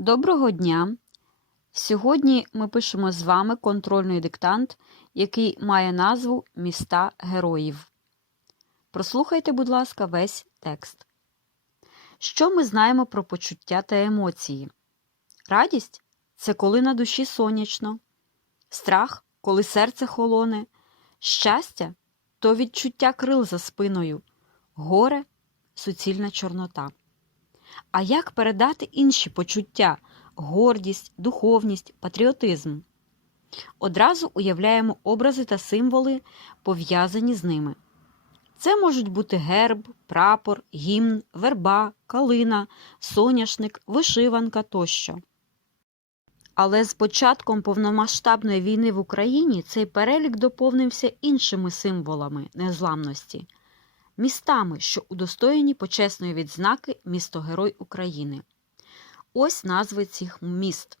Доброго дня! Сьогодні ми пишемо з вами контрольний диктант, який має назву Міста героїв. Прослухайте, будь ласка, весь текст. Що ми знаємо про почуття та емоції? Радість це коли на душі сонячно, страх, коли серце холоне, щастя то відчуття крил за спиною, горе суцільна чорнота. А як передати інші почуття гордість, духовність, патріотизм? Одразу уявляємо образи та символи, пов'язані з ними. Це можуть бути герб, прапор, гімн, верба, калина, соняшник, вишиванка тощо. Але з початком повномасштабної війни в Україні цей перелік доповнився іншими символами незламності містами, що удостоєні почесної відзнаки Місто Герой України. Ось назви цих міст: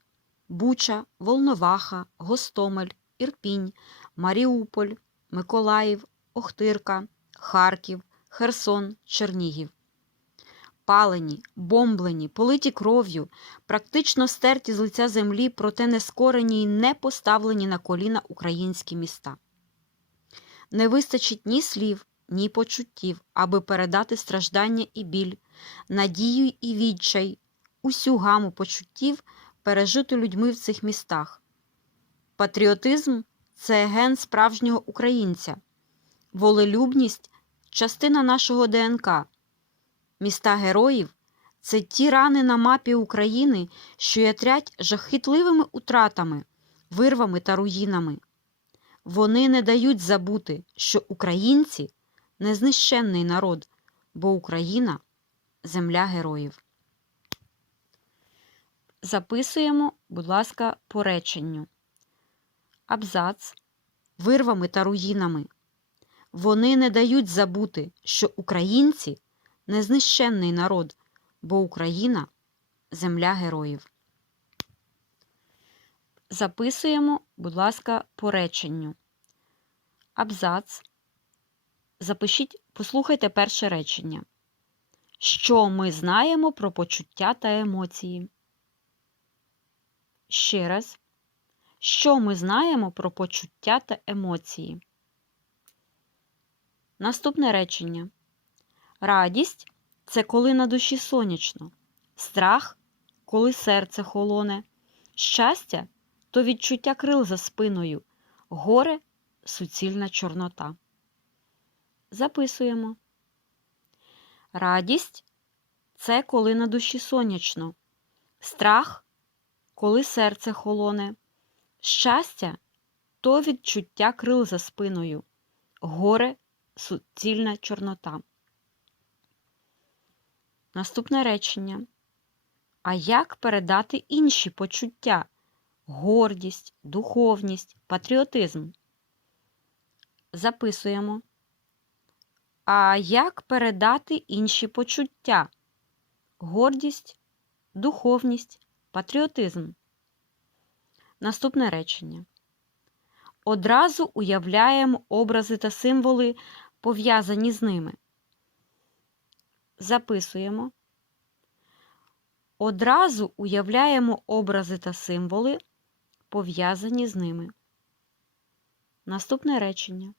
Буча, Волноваха, Гостомель, Ірпінь, Маріуполь, Миколаїв, Охтирка, Харків, Херсон, Чернігів. Палені, бомблені, политі кров'ю, практично стерті з лиця землі, проте не скорені й не поставлені на коліна українські міста. Не вистачить ні слів, ні почуттів, аби передати страждання і біль, надію і відчай, усю гаму почуттів пережити людьми в цих містах. Патріотизм це ген справжнього українця, волелюбність частина нашого ДНК. Міста героїв це ті рани на мапі України, що ятрять жахітливими утратами, вирвами та руїнами. Вони не дають забути, що українці незнищенний народ, бо Україна земля героїв. Записуємо, будь ласка, по реченню. Абзац вирвами та руїнами. Вони не дають забути, що українці незнищенний народ, бо Україна земля героїв. Записуємо, будь ласка, по реченню. Абзац Запишіть, послухайте перше речення. Що ми знаємо про почуття та емоції? Ще раз. Що ми знаємо про почуття та емоції? Наступне речення. Радість це коли на душі сонячно. Страх коли серце холоне. Щастя то відчуття крил за спиною. Горе суцільна чорнота. Записуємо. Радість це коли на душі сонячно. Страх коли серце холоне. Щастя то відчуття крил за спиною. Горе суцільна чорнота. Наступне речення. А як передати інші почуття? Гордість, духовність, патріотизм? Записуємо. А як передати інші почуття? Гордість, духовність, патріотизм. Наступне речення. Одразу уявляємо образи та символи, пов'язані з ними. Записуємо. Одразу уявляємо образи та символи, пов'язані з ними. Наступне речення.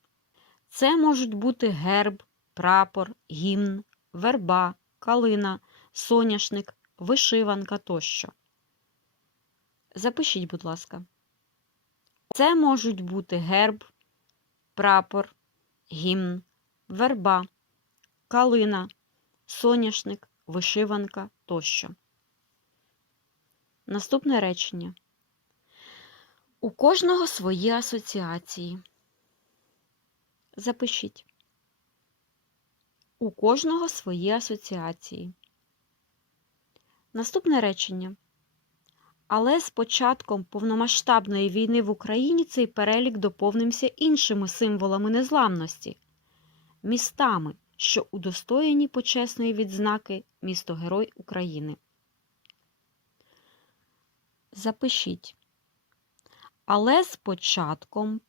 Це можуть бути герб, прапор, гімн, верба, калина, соняшник, вишиванка тощо. Запишіть, будь ласка. Це можуть бути герб, прапор, гімн, верба, калина, соняшник, вишиванка тощо. Наступне речення. У кожного свої асоціації. Запишіть. У кожного свої асоціації. Наступне речення. Але з початком повномасштабної війни в Україні цей перелік доповнився іншими символами незламності містами, що удостоєні почесної відзнаки Місто Герой України. Запишіть. Але з початком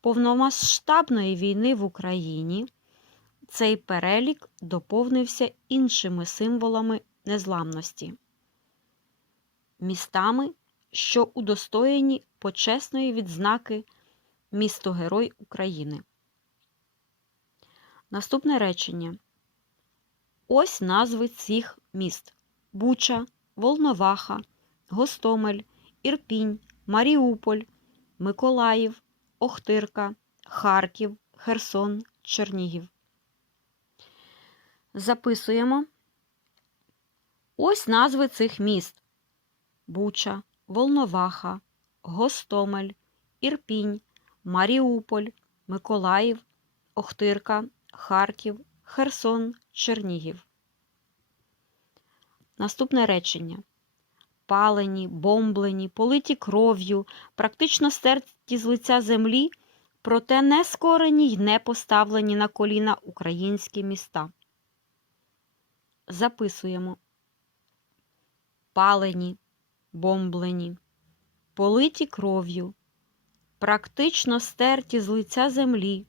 повномасштабної війни в Україні цей перелік доповнився іншими символами незламності містами, що удостоєні почесної відзнаки Місто Герой України. Наступне речення. Ось назви цих міст: Буча, Волноваха, Гостомель, Ірпінь, Маріуполь, Миколаїв, Охтирка, Харків, Херсон, Чернігів. Записуємо. Ось назви цих міст: Буча, Волноваха, Гостомель, Ірпінь, Маріуполь, Миколаїв, Охтирка, Харків, Херсон, Чернігів. Наступне речення. Палені, бомблені, политі кров'ю, практично стерті з лиця землі, проте не скорені й не поставлені на коліна українські міста. Записуємо. Палені, бомблені, политі кров'ю, практично стерті з лиця землі,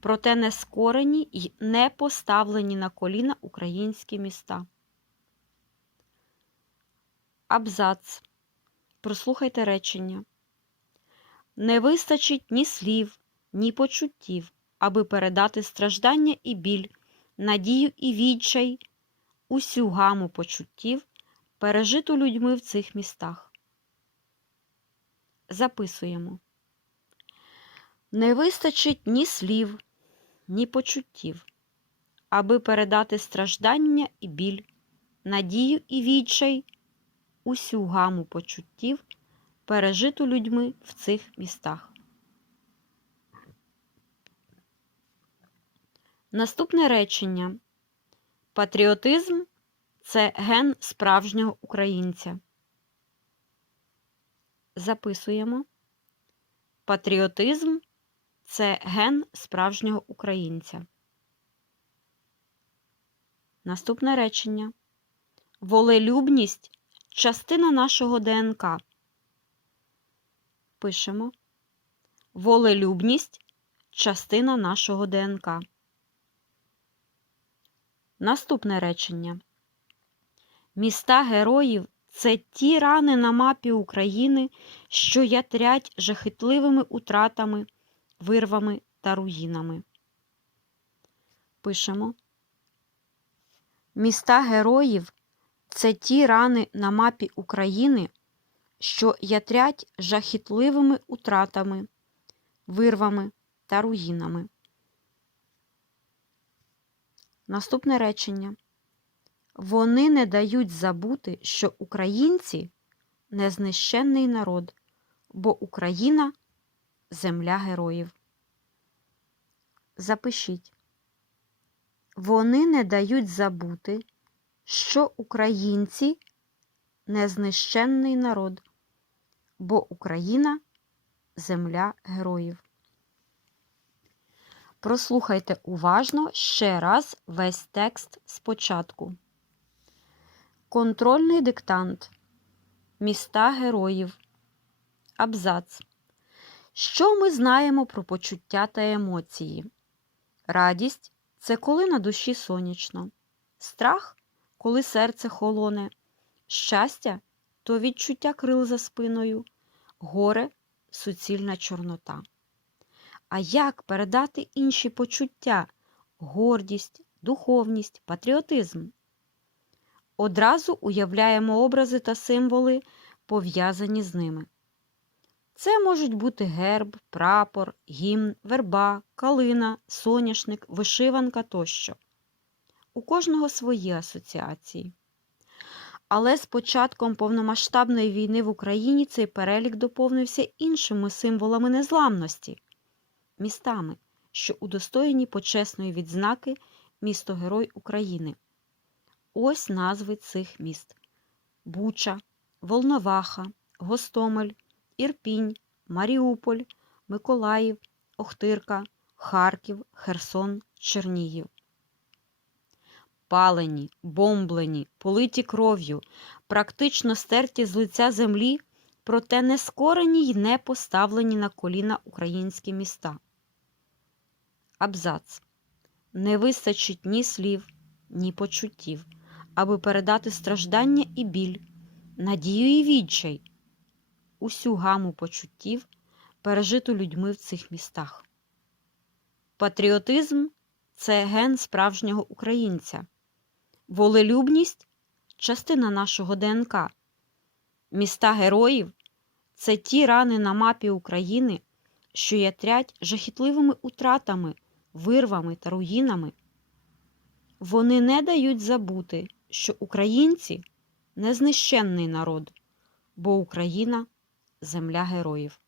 проте не скорені й не поставлені на коліна українські міста. Абзац. Прослухайте речення. Не вистачить ні слів, ні почуттів, аби передати страждання і біль, надію і відчай, усю гаму почуттів, пережиту людьми в цих містах. Записуємо. Не вистачить ні слів, ні почуттів, аби передати страждання і біль, надію і відчай, усю гаму почуттів, пережиту людьми в цих містах. Наступне речення. Патріотизм це ген справжнього українця. Записуємо. Патріотизм це ген справжнього українця. Наступне речення. Волелюбність частина нашого ДНК. Пишемо. Волелюбність частина нашого ДНК. Наступне речення. Міста героїв це ті рани на мапі України, що ятрять жахітливими утратами, вирвами та руїнами. Пишемо. Міста героїв це ті рани на мапі України, що ятрять жахітливими утратами, вирвами та руїнами. Наступне речення. Вони не дають забути, що українці незнищенний народ, бо Україна земля героїв. Запишіть. Вони не дають забути, що українці незнищенний народ, бо Україна земля героїв. Прослухайте уважно ще раз весь текст спочатку. Контрольний диктант. Міста героїв. Абзац. Що ми знаємо про почуття та емоції? Радість це коли на душі сонячно. Страх коли серце холоне. Щастя то відчуття крил за спиною, горе суцільна чорнота. А як передати інші почуття гордість, духовність, патріотизм? Одразу уявляємо образи та символи, пов'язані з ними. Це можуть бути герб, прапор, гімн, верба, калина, соняшник, вишиванка тощо. У кожного свої асоціації. Але з початком повномасштабної війни в Україні цей перелік доповнився іншими символами незламності містами, що удостоєні почесної відзнаки місто Герой України. Ось назви цих міст: Буча, Волноваха, Гостомель, Ірпінь, Маріуполь, Миколаїв, Охтирка, Харків, Херсон, Чернігів. Палені, бомблені, политі кров'ю, практично стерті з лиця землі, проте не скорені й не поставлені на коліна українські міста. Абзац. Не вистачить ні слів, ні почуттів, аби передати страждання і біль, надію і відчай, усю гаму почуттів, пережиту людьми в цих містах. Патріотизм це ген справжнього українця, волелюбність частина нашого ДНК. Міста героїв це ті рани на мапі України, що ятрять жахітливими утратами, вирвами та руїнами. Вони не дають забути, що українці незнищенний народ, бо Україна земля героїв.